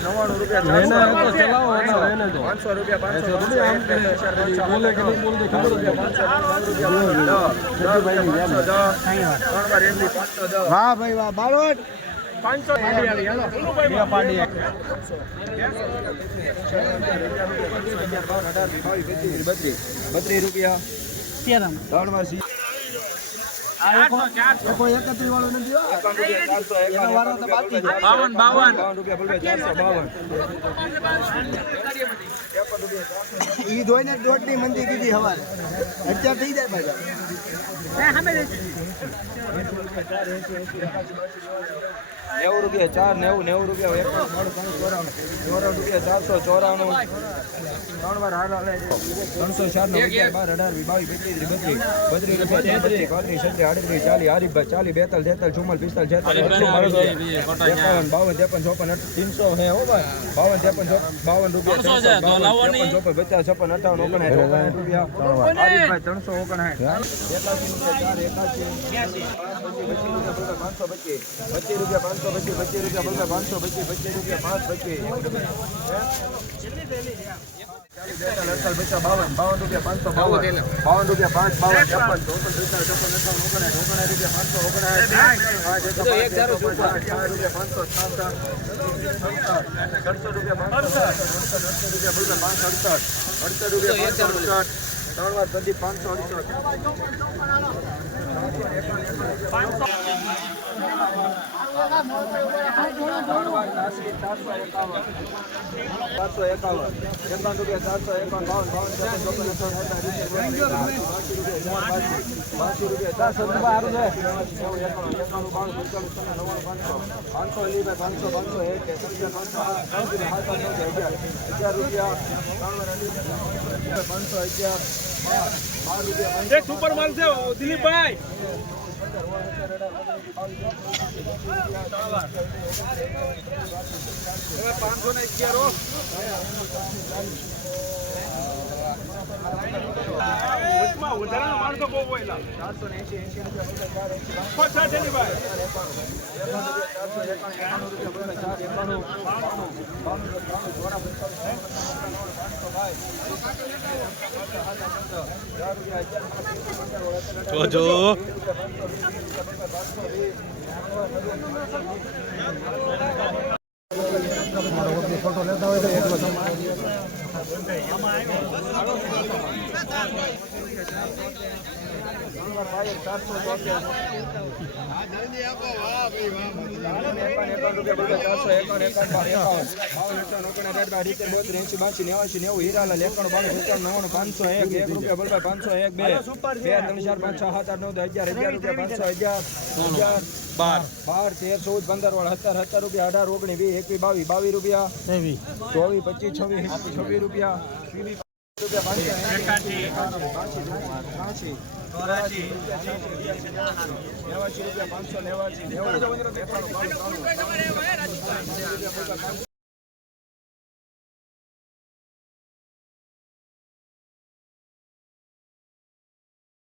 નવ્વાણું રૂપિયા પાંચસો રૂપિયા. પાંચસો રૂપિયા વાહ ભાઈ વાહ બારોટ પાંચસો બત્રીસ રૂપિયા ત્રણ વાર બાવન બાવન. ઈ ધોઈને દોઢની મંદી કીધી હવારે. અત્યારે થઈ જાય પાછા. નેવું રૂપિયા ચાર નેવું નેવું રૂપિયા એક ચોરાણું. ચોરાણું રૂપિયા ચારસો ચોરાણું. ત્રણ વાર હાર હાલે ત્રણસો ચાર નો બાર અઢાર બાવીસ બત્રીસ બત્રીસ. બત્રીસ રૂપિયા તેત્રીસ પાંત્રીસ છત્રીસ આડત્રીસ ચાલીસ હારીફ ચાલીસ બેતાલીસ તેતાલીસ ચુમ્માલીસ પિસ્તાલીસ છેતાલીસ એકાવન બાવન ત્રેપન ચોપન ત્રણસો હે હો ભાઈ. બાવન ત્રેપન બાવન રૂપિયા બાવન ત્રેપન ચોપન પચાસ છપ્પન અઠાવન ઓગણ રૂપિયા. ત્રણસો ઓગણ એકાસી રૂપિયા ચાર એકાસી. પચીસ રૂપિયા પાંચસો. પચીસ પચીસ રૂપિયા પાંચસો બોલતા પાંચસો પચીસ પચીસ રૂપિયા પાંચ પચીસ. બાવન બાવન રૂપિયા પાંચસો બાવન. બાવન રૂપિયા પાંચ બાવન છપ્પન ચોપન પિસ્તાલીસ છપ્પન અઠાવન ઓગણસાઠ ઓગણસાઠ રૂપિયા પાંચસો ચાર રૂપિયા પાંચસો છાસઠ સડસઠ રૂપિયા પાંચસો અડસઠ રૂપિયા બોલતા પાંચ અડસઠ અડસઠ રૂપિયા પાંચસો અડસઠ ત્રણ વાર સુધી પાંચસો અડસઠ. ચારસો એકાવન એકાવન રૂપિયા ચારસો એકાવન બાવન બાવન ત્રેપન ચોપન અઠાવન બાસી રૂપિયા ચારસો રૂપિયા સારું છે છન્નું નવ્વાણું પાંચસો પાંચસો લીધા પાંચસો પાંચસો એક રૂપિયા પાંચસો અગિયાર સુપર માલ છે, દિલીપભાઈ. પાંચસો ને અગિયાર. માણસો બહુ હોય ચારસો ને એંશી એંશી રૂપિયા અગિયાર જોજો ફોટો લેતા હોય તો પાંચસો એક રૂપિયા બોલતા પાંચસો એક બે બે ત્રણ ચાર પાંચ સાત આઠ નવ અગિયાર અગિયાર રૂપિયા પાંચસો અગિયાર અગિયાર બાર બાર તેર ચૌદ પંદર વાળા સત્તર સત્તર રૂપિયા અઢાર ઓગણીસ વીસ એકવીસ બાવીસ બાવીસ રૂપિયા ચોવીસ પચીસ છવ્વીસ છવ્વીસ રૂપિયા રૂપિયા પાંચસો નેવાસી નેવું.